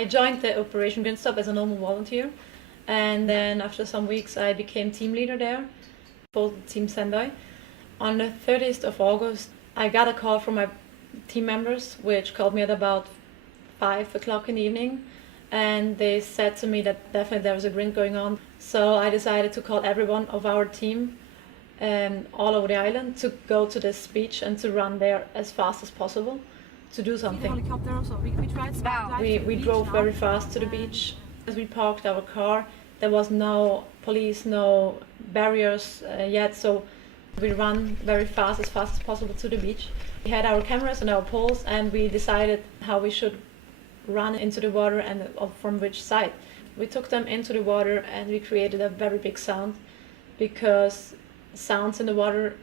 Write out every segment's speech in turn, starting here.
I joined the Operation Grindstop as a normal volunteer, and then after some weeks I became team leader there for Team Sendai. On the 30th of August, I got a call from my team members, which called me at about 5 o'clock in the evening, and they said to me that definitely there was a grind going on. So I decided to call everyone of our team all over the island to go to this beach and to run there as fast as possible to do something. We drove very fast to the beach. As we parked our car, there was no police, no barriers yet, so we ran very fast as possible to the beach. We had our cameras and our poles, and we decided how we should run into the water and from which side. We took them into the water and we created a very big sound, because sounds in the water,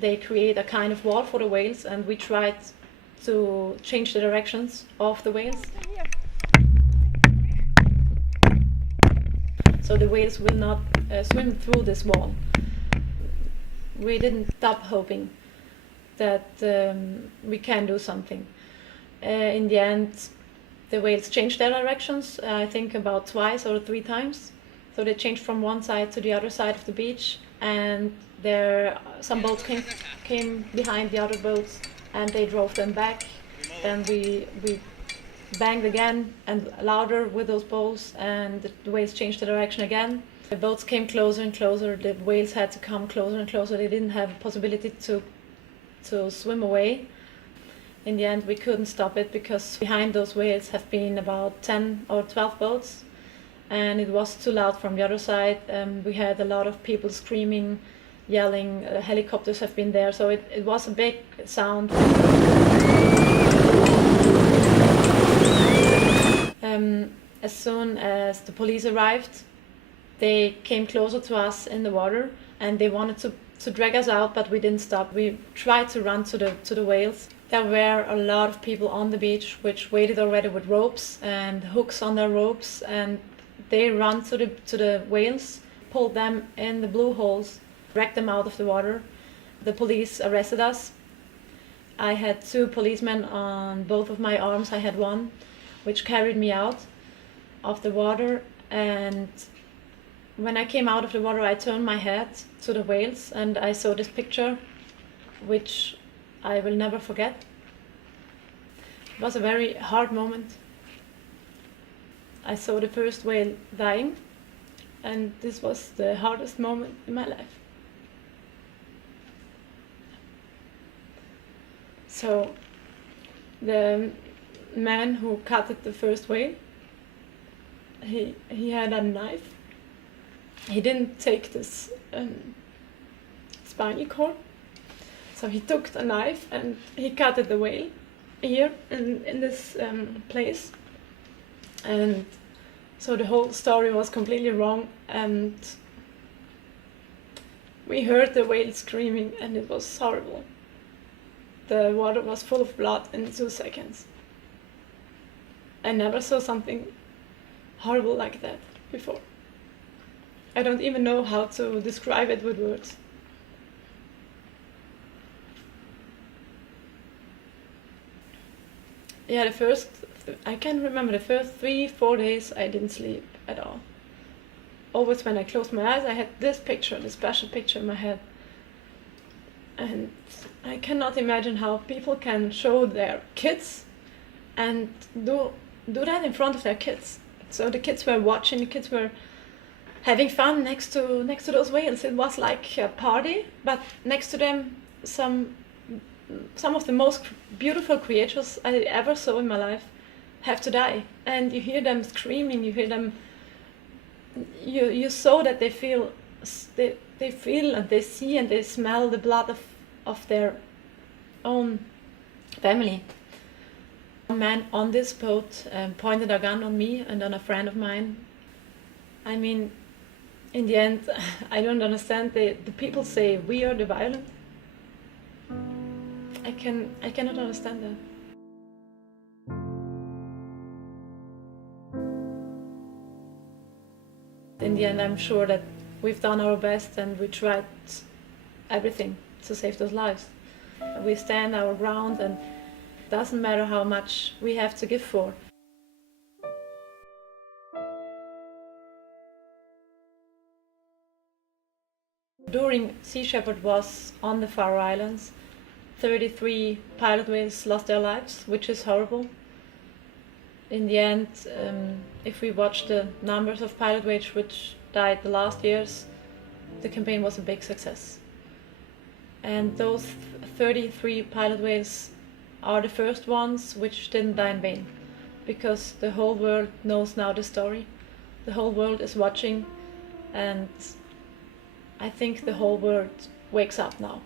they create a kind of wall for the whales, and we tried to change the directions of the whales. So the whales will not swim through this wall. We didn't stop hoping that we can do something. In the end, the whales changed their directions, I think about twice or 3 times. So they changed from one side to the other side of the beach, and some boats came behind the other boats and they drove them back. Then we banged again and louder with those poles, and the whales changed the direction again. The boats came closer and closer, the whales had to come closer and closer. They didn't have a possibility to swim away. In the end, we couldn't stop it, because behind those whales have been about 10 or 12 boats, and it was too loud from the other side. We had a lot of people screaming, yelling, helicopters have been there, so it was a big sound. As soon as the police arrived, they came closer to us in the water, and they wanted to drag us out, but we didn't stop. We tried to run to the whales. There were a lot of people on the beach which waited already with ropes and hooks on their ropes, and they ran to the whales, pulled them in the blue holes, dragged them out of the water. The police arrested us. I had 2 policemen on both of my arms. I had one which carried me out of the water, and when I came out of the water, I turned my head to the whales and I saw this picture, which I will never forget. It was a very hard moment. I saw the first whale dying, and this was the hardest moment in my life. So the man who cut the first whale, he had a knife. He didn't take this spinal cord, so he took the knife and he cut the whale here in this place, and so the whole story was completely wrong, and we heard the whale screaming, and it was horrible. The water was full of blood in 2 seconds. I never saw something horrible like that before. I don't even know how to describe it with words. Yeah, I can remember the first 3-4 days I didn't sleep at all. Always when I closed my eyes, I had this picture, this special picture in my head. And I cannot imagine how people can show their kids and do that in front of their kids. So the kids were watching, the kids were having fun next to those whales. It was like a party, but next to them some of the most beautiful creatures I ever saw in my life have to die, and you hear them screaming, you hear them, you saw that they feel and they see and they smell the blood of their own family. A man on this boat pointed a gun on me and on a friend of mine. I mean, in the end, I don't understand. The people say we are the violent. I cannot understand that. In the end, I'm sure that we've done our best and we tried everything to save those lives. We stand our ground, and it doesn't matter how much we have to give for. during Sea Shepherd was on the Faroe Islands, 33 pilot whales lost their lives, which is horrible. In the end, if we watch the numbers of pilot whales which died the last years, the campaign was a big success. And those 33 pilot whales are the first ones which didn't die in vain, because the whole world knows now the story. The whole world is watching, and I think the whole world wakes up now.